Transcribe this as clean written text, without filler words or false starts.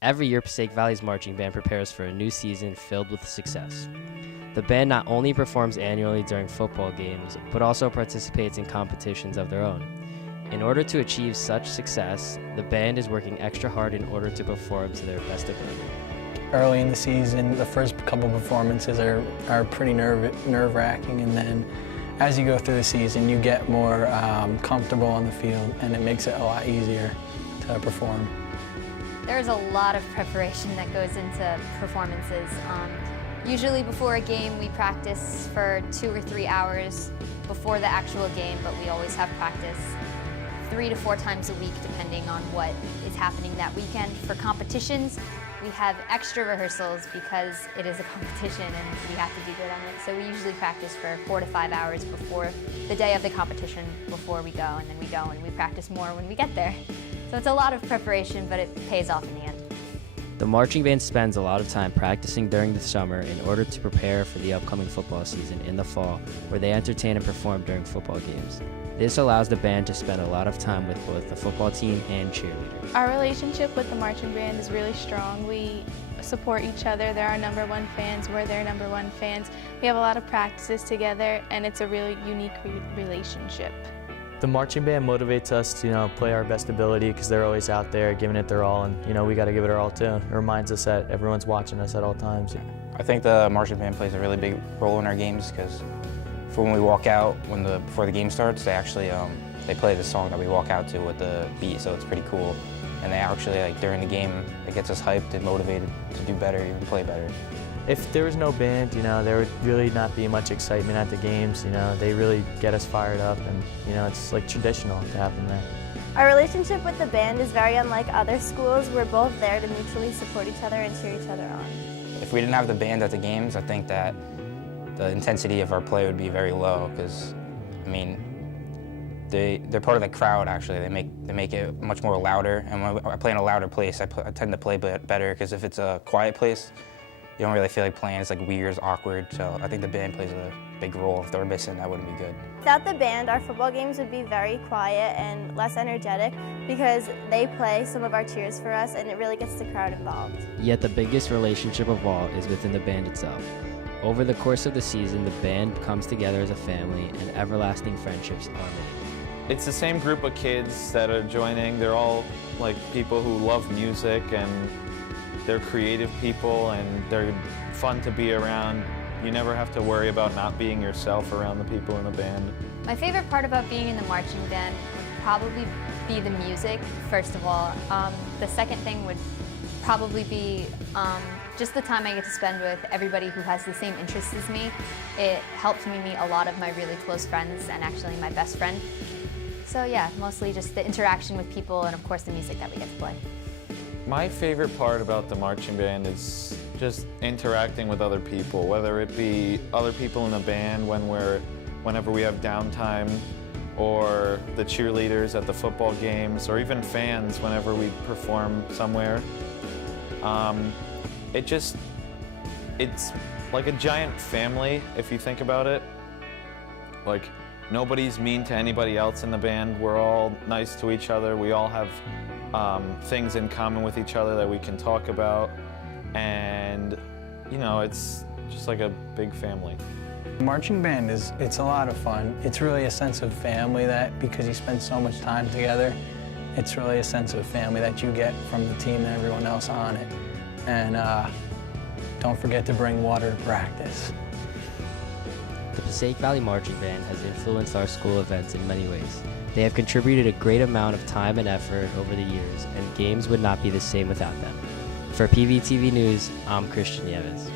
Every year, Passaic Valley's marching band prepares for a new season filled with success. The band not only performs annually during football games, but also participates in competitions of their own. In order to achieve such success, the band is working extra hard in order to perform to their best ability. Early in the season, the first couple performances are pretty nerve-wracking, and then as you go through the season, you get more comfortable on the field, and it makes it a lot easier to perform. There's a lot of preparation that goes into performances. Usually before a game, we practice for 2 or 3 hours before the actual game, but we always have practice 3 to 4 times a week, depending on what is happening that weekend. For competitions, we have extra rehearsals because it is a competition and we have to do good on it. So we usually practice for 4 to 5 hours before the day of the competition before we go, and then we go and we practice more when we get there. So it's a lot of preparation, but it pays off in the end. The marching band spends a lot of time practicing during the summer in order to prepare for the upcoming football season in the fall, where they entertain and perform during football games. This allows the band to spend a lot of time with both the football team and cheerleaders. Our relationship with the marching band is really strong. We support each other. They're our #1 fans. We're their #1 fans. We have a lot of practices together, and it's a really unique relationship. The marching band motivates us to, play our best ability because they're always out there giving it their all, and, we got to give it our all too. It reminds us that everyone's watching us at all times. I think the marching band plays a really big role in our games because for when we walk out, before the game starts, they actually they play the song that we walk out to with the beat, so it's pretty cool. And they actually, during the game, it gets us hyped and motivated to do better, even play better. If there was no band, there would really not be much excitement at the games. They really get us fired up, and it's like traditional to have them there. Our relationship with the band is very unlike other schools. We're both there to mutually support each other and cheer each other on. If we didn't have the band at the games, I think that the intensity of our play would be very low because, they're part of the crowd. Actually, they make it much more louder. And when I play in a louder place, I tend to play better because if it's a quiet place, you don't really feel like playing. It's weird, it's awkward. So I think the band plays a big role. If they were missing, that wouldn't be good. Without the band, our football games would be very quiet and less energetic because they play some of our cheers for us, and it really gets the crowd involved. Yet the biggest relationship of all is within the band itself. Over the course of the season, the band comes together as a family, and everlasting friendships are made. It's the same group of kids that are joining. They're all people who love music, and they're creative people, and they're fun to be around. You never have to worry about not being yourself around the people in the band. My favorite part about being in the marching band would probably be the music, first of all. The second thing would probably be just the time I get to spend with everybody who has the same interests as me. It helped me meet a lot of my really close friends, and actually my best friend. So yeah, mostly just the interaction with people, and of course the music that we get to play. My favorite part about the marching band is just interacting with other people, whether it be other people in the band whenever we have downtime, or the cheerleaders at the football games, or even fans whenever we perform somewhere. It's like a giant family if you think about it. Nobody's mean to anybody else in the band. We're all nice to each other. We all have things in common with each other that we can talk about, and it's just like a big family. Marching band it's a lot of fun. It's really a sense of family that, because you spend so much time together, it's really a sense of family that you get from the team and everyone else on it. And don't forget to bring water to practice. The Passaic Valley Marching Band has influenced our school events in many ways. They have contributed a great amount of time and effort over the years, and games would not be the same without them. For PVTV News, I'm Christian Nieves.